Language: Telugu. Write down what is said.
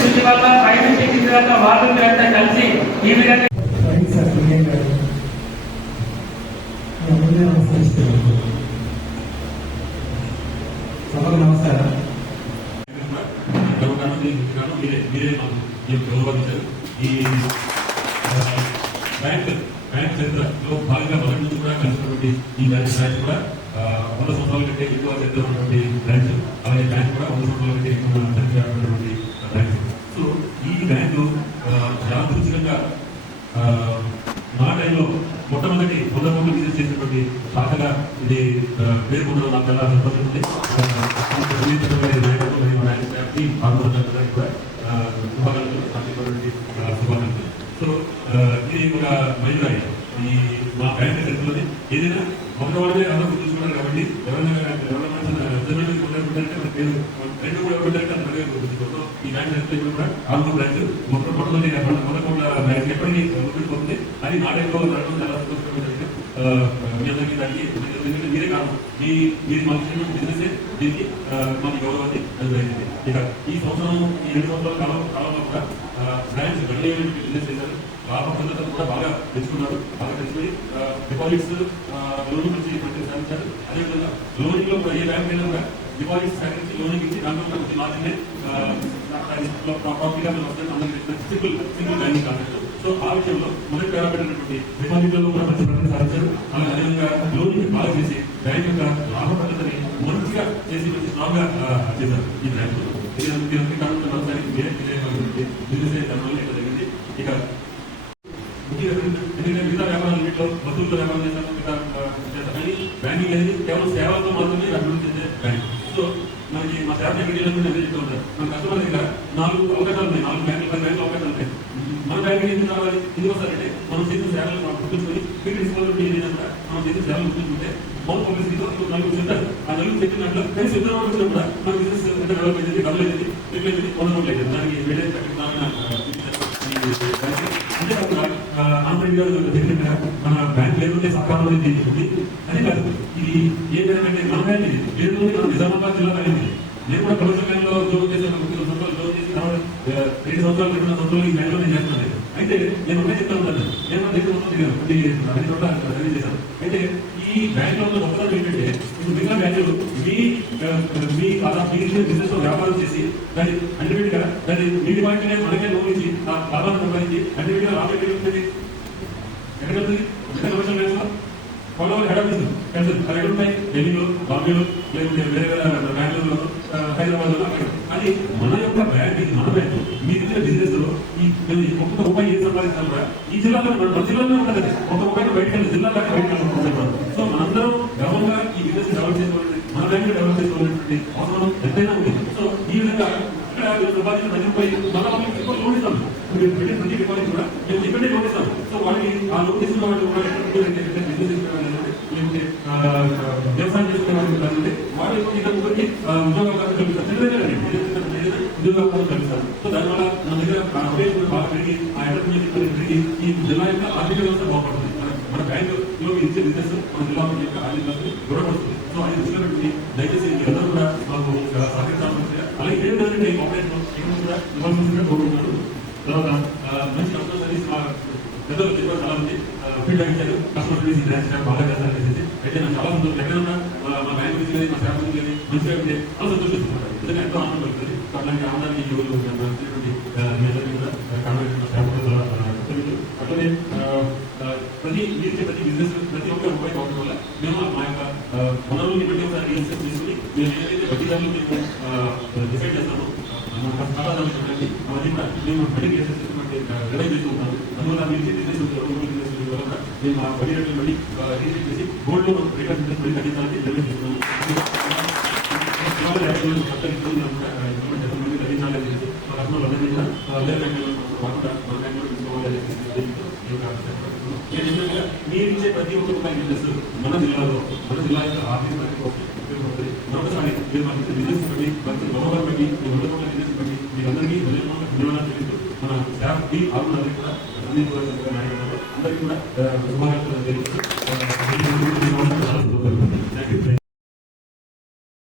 కృషి వల్ల పైనుంచి కింది వల్ల వాళ్ళు అంతా కలిసి ఈ విధంగా నమస్కారం. ఈ బ్యాంక్ చరిత్రలో భాగంగా మొదటి నుంచి కూడా కలిసినటువంటి ఈ బ్రాంచ్ కూడా 100 సంవత్సరాల కంటే ఎక్కువ చరిత్ర ఉన్నటువంటి బ్రాంచ్. అలాగే బ్యాంక్ కూడా 100 సంవత్సరాల కంటే ఎక్కువ చరిత్ర ఉన్నటువంటి బ్రాంచ్. సో ఈ బ్యాంకు యాదృచ్ఛికంగా మా టైంలో మొట్టమొదటి 100 కోట్లు బిజినెస్ చేసినటువంటి శాఖగా ఇది పేరు పొందడం నాకు చాలా సంతోషం ఉంది. శుభాకాంక్షలు. సో ఇది ఒక మైలురాయి ఈ మా బ్యాంక్ చరిత్రలోని. ఏదైనా మొదటి అందరూ చూసుకున్నారు కాబట్టి ఎవరైనా పేరు రెండు కూడా ఎవరు ఈ బ్యాంక్ చరిత్ర కూడా ఆల్మో బ్రాంచ్ మొట్టమొదటి 100 కోట్ల బ్యాంక్ ఎప్పటికీ ముందుకుపోతుంది. అది నా టైంలో జరగడం చాలా సంతోషకరమైన మీ అందరికీ దానికి మీరే కారణం. మీరు మాకు బిజినెస్ దీనికి మాకు గౌరవాన్ని అనుగ్రహించింది. ఇక ఈ సంవత్సరం ఈ 2 సంవత్సరాల కాలంలో కూడా బ్రాంచ్ గణనీయమైన బిజినెస్ చేశారు. లాభప్రదత కూడా బాగా పెంచుకున్నారు. బాగా పెంచుకొని డిపాజిట్స్ లోన్ నుంచి సాధించారు. అదేవిధంగా లోనింగ్ లో కూడా ఏ బ్యాంక్ అయినా కూడా డిపాజిట్స్ సాధించి లోనింగ్ ఇచ్చి దాంట్లో కూడా కొంచెం margin profit single banking concept. So ఆ విషయంలో మొదటి పెట్టినటువంటి డిపాజిట్లలో కూడా మంచి ప్రగతి సాధించారు. అలాగే అదేవిధంగా లోనింగ్ బాగా చేసి బ్యాంక్ యొక్క లాభప్రదతని మంచిగా చేసి మంచి స్ట్రాంగ్ గా చేశారు ఈ బ్యాంక్. బిజినెస్ జరిగింది. ఇక ఎందుకంటే మిగతా వ్యాపారాలన్నింటిలో వస్తువులతో వ్యాపారం చేస్తాం కానీ బ్యాంకింగ్ అనేది కేవలం సేవలతో మాత్రమే అభివృద్ధి చెందే బ్యాంక్. సో మనకి మా సేవ ఎగ్జిక్యూటివ్ అదే చెప్తూ ఉంటారు. మన కస్టమర్ దగ్గర 4 అవకాశాలు ఉన్నాయి. 4 బ్యాంకులు అవకాశాలు ఉంటాయి. మన బ్యాంక్ ఎందుకు కావాలి ఎందుకు వస్తారంటే మనం చేసిన సేవలు మనం గుర్తుంచుకొని ఫీల్డ్ డిస్కౌంట్ ఏదైనా మనం చేసిన సేవలు గుర్తుంచుకుంటే మౌత్ పబ్లిసిటీతో 4 చెప్తారు. ఆ 4 చెప్పిన దాంట్లో కనీసం ఇద్దరు వచ్చినా కూడా మన బిజినెస్ ఎంత డెవలప్ అయింది, డబుల్ అయింది, ట్రిపుల్ అయింది, 100 కోట్లు అయింది. దానికి అంతేకాకుండా ఆంధ్రప్రదేశ్ గారు చెప్పినట్టుగా మన బ్యాంక్ లేకుంటే సహకారం అనేది ఉంది. అదే కాదు ఇది ఏంటంటే మన బ్యాంక్ ఇది లేదు మన నిజామాబాద్ జిల్లా అనేది. నేను కూడా కమర్షియల్ బ్యాంక్ లో జోన్ చేశాను. 2 సంవత్సరాలు జోన్ చేసి 2 సంవత్సరాలు 2 సంవత్సరాలు ఈ బ్యాంక్ లో నేను చేస్తున్నాను. అయితే నేను ఒకటే చెప్తా ఉంటాను. నేను దగ్గర మొత్తం చేశాను. అయితే ఈ బ్యాంక్ లో గొప్పతనం ఏంటంటే ఇప్పుడు మిగతా బ్యాంకులు మీ బిజినెస్ లో వ్యాపారం చేసి దాన్ని అల్టిమేట్ గా దాన్ని మీ డిపార్ట్మెంట్ మనకే లోన్ ఇచ్చి ఆ లాభాన్ని సంపాదించి అల్టిమేట్ గా లాభం ఎక్కడికి ఎక్కడ వెళ్తుంది కమర్షియల్ బ్యాంక్ లో ఫాలో హెడ్ ఆఫీస్ ఎక్కడ ఉంటాయి? ఢిల్లీలో, బాంబేలో, లేకుంటే వేరే బెంగళూరులో, హైదరాబాద్ లో. అది మన యొక్క బ్యాంక్, ఇది మన బ్యాంక్. మీ ఇచ్చిన బిజినెస్ లో ఈ ఒక్క రూపాయి ఏం సంపాదించాలి కూడా ఈ జిల్లాలో మన జిల్లాలో ఉంటుంది. ఒక్క రూపాయి బయటకెళ్ళి జిల్లాలో బయటకెళ్ళి సో మనందరం గర్వంగా ఈ బిజినెస్ డెవలప్ చేసుకోవాలి. మన బ్యాంక్ డెవలప్ చేసుకోవాలనేటువంటి అవసరం ఎంతైనా ఉంది. సో ఈ విధంగా ఇక్కడ సంపాదించిన ప్రతి రూపాయి మన ఎక్కువ లోన్ ఇస్తాం. పెట్టిన ప్రతి డిపాజిట్ కూడా మేము ఇక్కడే లోన్ ఇస్తాం. సో వాళ్ళకి ఆ లోన్ తీసుకున్న వాళ్ళు కూడా బిజినెస్ లేకుంటే వ్యవసాయం చేసుకునే వాళ్ళు వాళ్ళు ఇక్కడ ముగ్గురికి ఉద్యోగావకాశం కల్పిస్తారు. ఉద్యోగావకాశం కల్పిస్తారు. సో దానివల్ల మన దగ్గర బాగా పెరిగి ఆ ఎంటర్ప్రైజ్ పెరిగి ఈ జిల్లా యొక్క ఆర్థిక వ్యవస్థ బాగుపడుతుంది. మన బ్యాంకు లో ఇచ్చే బిజినెస్ మన జిల్లా యొక్క ఆర్థిక వ్యవస్థ దృఢపడుతుంది. సో అది దృష్టిలో పెట్టి దయచేసి మీరందరూ కూడా మాకు సహకరించాల్సి. అలాగే ఏ విధంగా ఆపరేషన్ ఇక్కడ కూడా ఇవ్వాల్సిందిగా కోరుకుంటున్నాను. తర్వాత మంచి కస్టమర్ సర్వీస్ మా పెద్దలు చెప్పారు. చాలా మంది ఫీడ్బ్యాక్ ఇచ్చారు. కస్టమర్ సర్వీస్ ఈ బ్రాంచ్ బాగా చేస్తారని. అయితే నాకు చాలా సంతోషం. ఎక్కడన్నా మా బ్యాంక్ గురించి కానీ మా సేవ గురించి కానీ మంచిగా ఉంటే చాలా సంతోషిస్తున్నారు. ఎందుకంటే ఎంతో ఆనందం కలుగుతుంది. అట్లాంటి ఆనందానికి ఈ రోజు మీ అందరికీ కూడా అట్లనే ప్రతి బిజినెస్ ప్రతి ఒక్క రూపాయి కావడం వల్ల మేము మా యొక్క వనరుల్ని బట్టి ఒకసారి రీసెర్చ్ చేసుకుని మేము ఏదైతే వడ్డీదారులు మేము డిసైడ్ చేస్తామో ఖాతాదారులు చెప్పండి అవన్నీ కూడా మేము బట్టి రిలైజ్ చేస్తూ ఉంటాము. అందువల్ల మీరు బిజినెస్ వల్ల మేము ఆ వడ్డీ రేట్లు బట్టి రీసెర్చ్ చేసి gold loan rate of interest కట్టించాలని నిర్ణయం చేస్తున్నాము. మీరిచ్చే ప్రతి ఒక్క రూపాయి బిజినెస్ మన జిల్లాలో మన జిల్లా యొక్క ఆర్థిక ఉపయోగపడుతుంది. మరొకసారి మీరు మన బిజినెస్ బట్టి మంచి గౌరవం బట్టి మీ 100 కోట్ల బిజినెస్ బట్టి మీరందరికీ ధన్యవాదాలు తెలుస్తూ మన స్టాఫ్ కి ఆరుగురు కూడా అందరికీ కూడా శుభాకాంక్షలు తెలుస్తూ